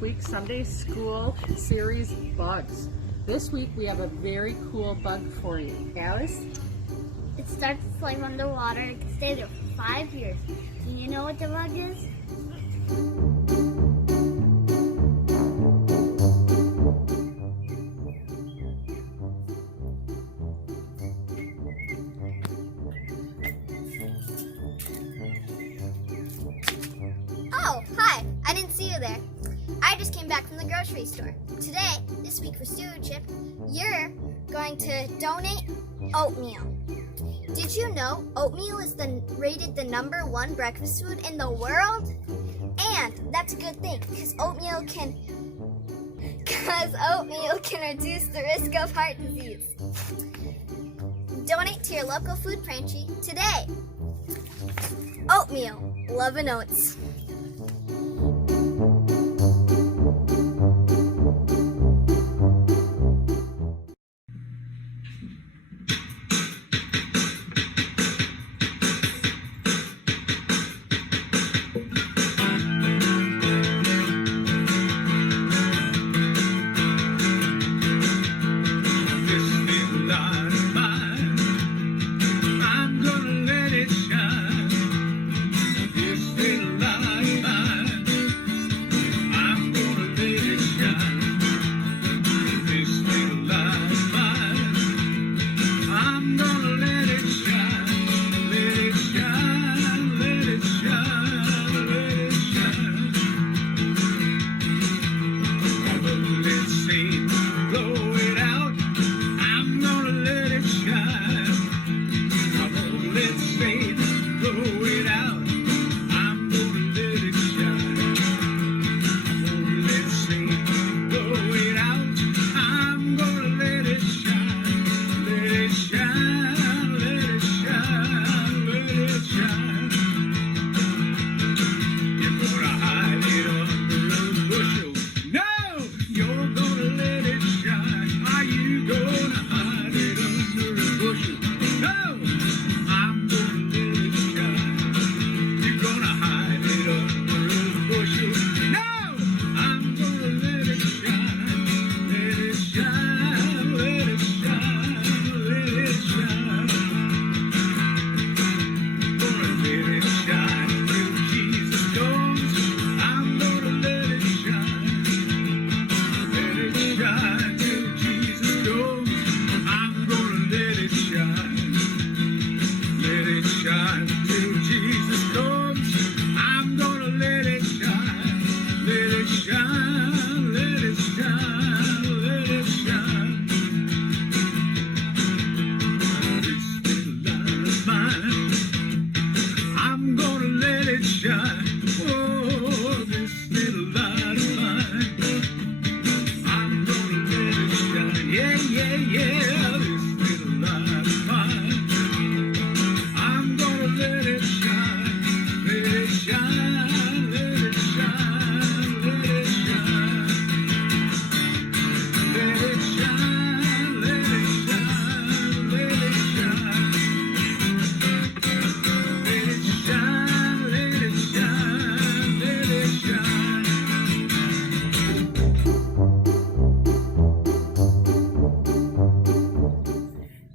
week's Sunday School series, Bugs. This week we have a very cool bug for you. Alice? It starts its life underwater and can stay there for 5 years. Do you know what the bug is? Oh, hi. I didn't see you there. I just came back from the grocery store. Today, this week for stewardship, you're going to donate oatmeal. Did you know oatmeal is rated the #1 breakfast food in the world? And that's a good thing because oatmeal can reduce the risk of heart disease. Donate to your local food pantry today. Oatmeal, love and oats.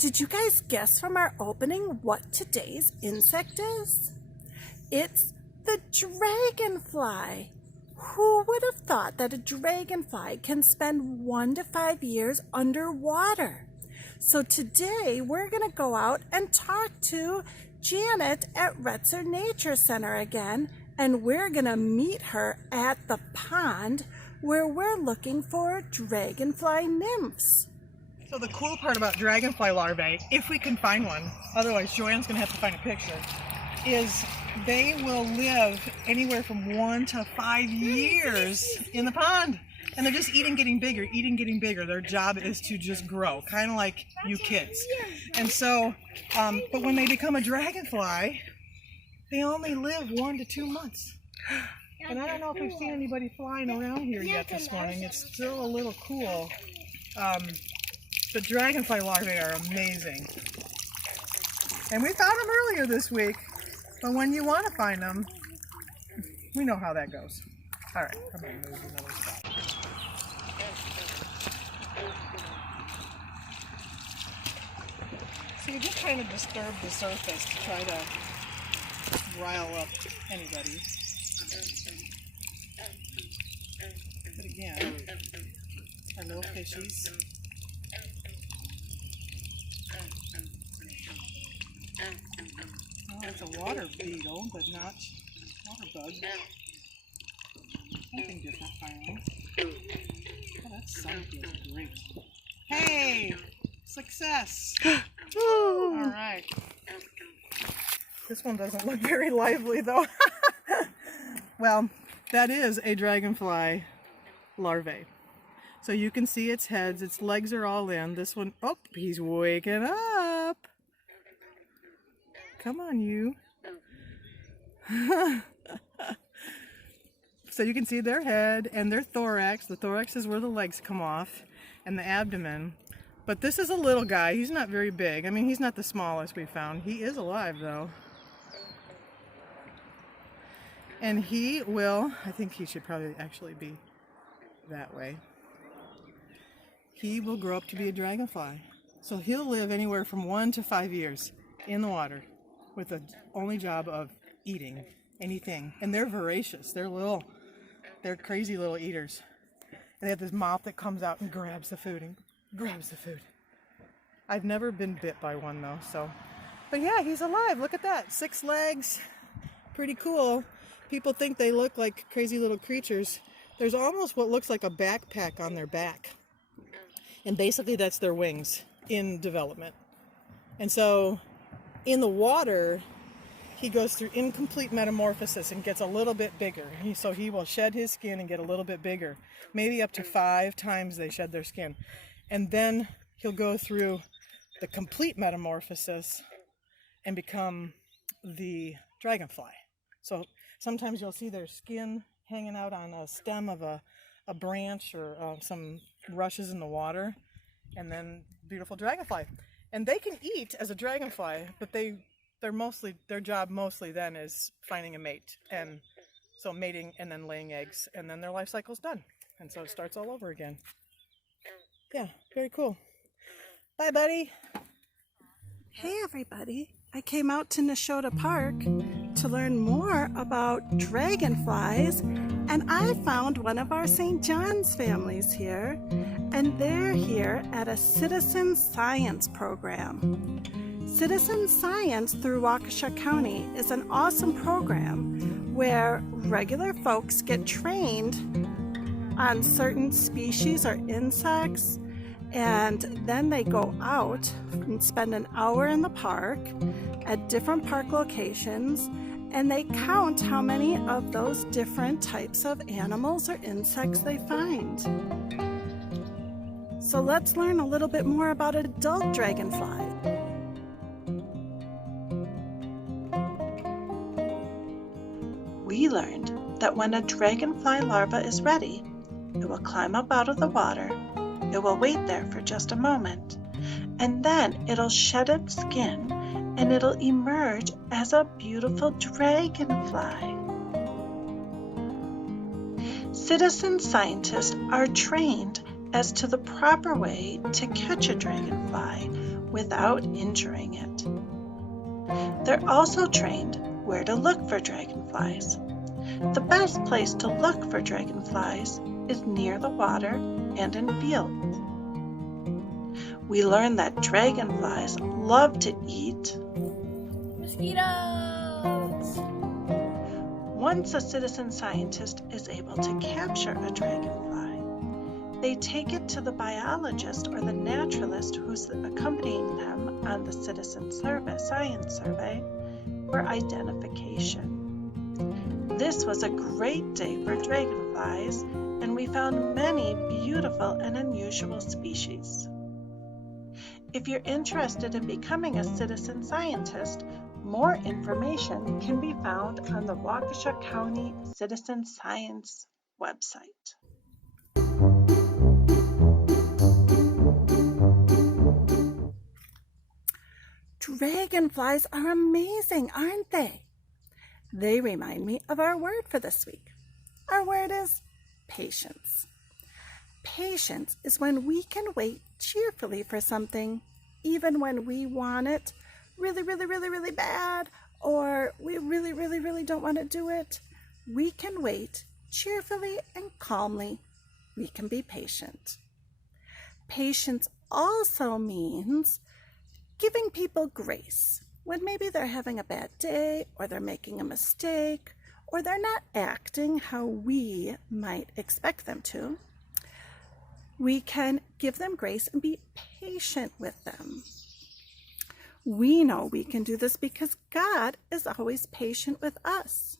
Did you guys guess from our opening what today's insect is? It's the dragonfly. Who would have thought that a dragonfly can spend 1 to 5 years underwater? So today we're going to go out and talk to Janet at Retzer Nature Center again, and we're going to meet her at the pond where we're looking for dragonfly nymphs. So the cool part about dragonfly larvae, if we can find one, otherwise Joanne's going to have to find a picture, is they will live anywhere from 1 to 5 years in the pond. And they're just eating, getting bigger. Their job is to just grow, kind of like you kids. And so, but when they become a dragonfly, they only live 1 to 2 months. And I don't know if we've seen anybody flying around here yet this morning. It's still a little cool. The dragonfly larvae are amazing. And we found them earlier this week, but when you want to find them, we know how that goes. All right, I'm going to move another spot. So you just kind of disturb the surface to try to rile up anybody. But again, our little fishies. Oh, it's a water beetle, but not water bug. Something different finally. Oh, that sun feels great. Hey! Success! Alright. This one doesn't look very lively though. Well, that is a dragonfly larvae. So you can see its heads, its legs are all in. This one, oh, he's waking up. Come on, you. So you can see their head and their thorax. The thorax is where the legs come off, and the abdomen. But this is a little guy. He's not very big. I mean, he's not the smallest we found. He is alive, though. And he will, I think he should probably actually be that way. He will grow up to be a dragonfly. So he'll live anywhere from 1 to 5 years in the water with the only job of eating anything. And they're voracious. They're crazy little eaters. And they have this mouth that comes out and grabs the food. I've never been bit by one though, so. But yeah, he's alive. Look at that. 6 legs. Pretty cool. People think they look like crazy little creatures. There's almost what looks like a backpack on their back. And basically that's their wings in development. And so in the water, he goes through incomplete metamorphosis and gets a little bit bigger. So he will shed his skin and get a little bit bigger. Maybe up to 5 times they shed their skin. And then he'll go through the complete metamorphosis and become the dragonfly. So sometimes you'll see their skin hanging out on a stem of a branch or some rushes in the water, and then beautiful dragonfly. And they can eat as a dragonfly, but their job mostly then is finding a mate, and so mating and then laying eggs, and then their life cycle's done, and so it starts all over again. Yeah, very cool. Bye, buddy. Hey everybody, I came out to Neshota Park to learn more about dragonflies, and I found one of our St. John's families here, and they're here at a citizen science program. Citizen Science through Waukesha County is an awesome program where regular folks get trained on certain species or insects, and then they go out and spend an hour in the park at different park locations, and they count how many of those different types of animals or insects they find. So let's learn a little bit more about adult dragonfly. We learned that when a dragonfly larva is ready, it will climb up out of the water, it will wait there for just a moment, and then it'll shed its skin and it'll emerge as a beautiful dragonfly. Citizen scientists are trained as to the proper way to catch a dragonfly without injuring it. They're also trained where to look for dragonflies. The best place to look for dragonflies is near the water and in fields. We learned that dragonflies love to eat Mosquitoes! Once a citizen scientist is able to capture a dragonfly, they take it to the biologist or the naturalist who's accompanying them on the citizen science survey for identification. This was a great day for dragonflies, and we found many beautiful and unusual species. If you're interested in becoming a citizen scientist, more information can be found on the Waukesha County Citizen Science website. Dragonflies are amazing, aren't they? They remind me of our word for this week, Our word is patience. Patience is when we can wait cheerfully for something, even when we want it really, really, really, really bad, or we really, really, really don't want to do it. We can wait cheerfully and calmly. We can be patient. Patience also means giving people grace when maybe they're having a bad day, or they're making a mistake, or they're not acting how we might expect them to. We can give them grace and be patient with them. We know we can do this because God is always patient with us.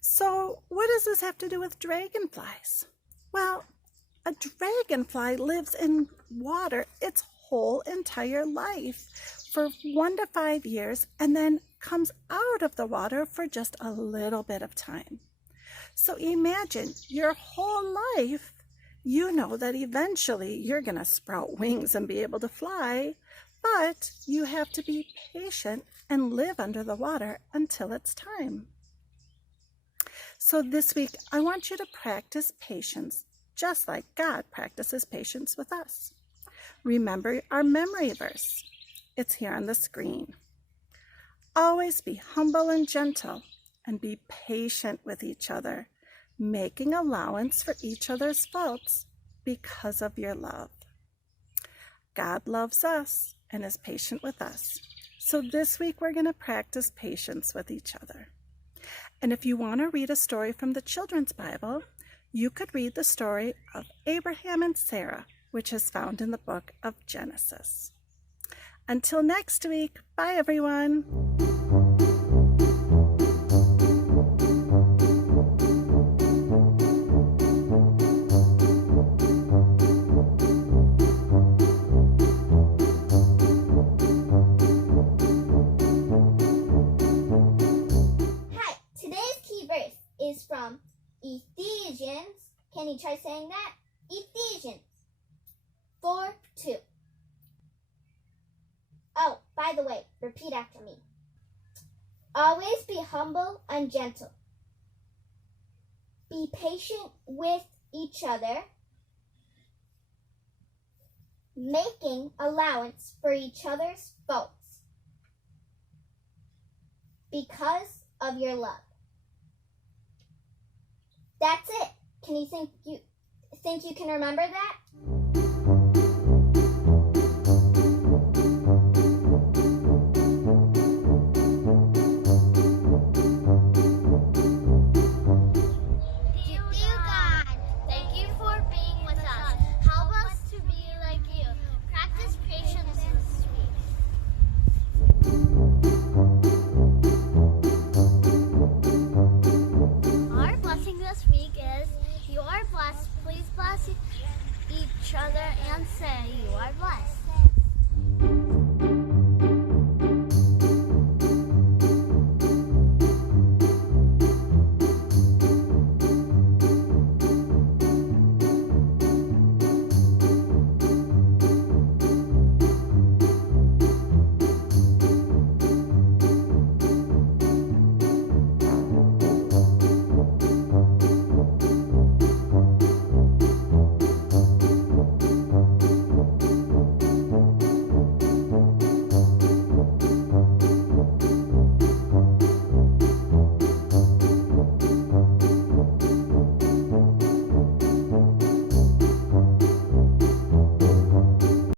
So what does this have to do with dragonflies? Well, a dragonfly lives in water its whole entire life for 1 to 5 years, and then comes out of the water for just a little bit of time. So imagine your whole life, you know that eventually you're going to sprout wings and be able to fly, but you have to be patient and live under the water until it's time. So this week, I want you to practice patience just like God practices patience with us. Remember our memory verse. It's here on the screen. Always be humble and gentle, and be patient with each other, making allowance for each other's faults because of your love. God loves us and is patient with us. So this week we're going to practice patience with each other. And if you want to read a story from the Children's Bible, you could read the story of Abraham and Sarah, which is found in the book of Genesis. Until next week, bye everyone. Hi, today's key verse is from Ephesians. Can you try saying that? Ephesians 4:2. Oh, by the way, repeat after me. Always be humble and gentle. Be patient with each other, making allowance for each other's faults because of your love. That's it. Can you think you can remember that?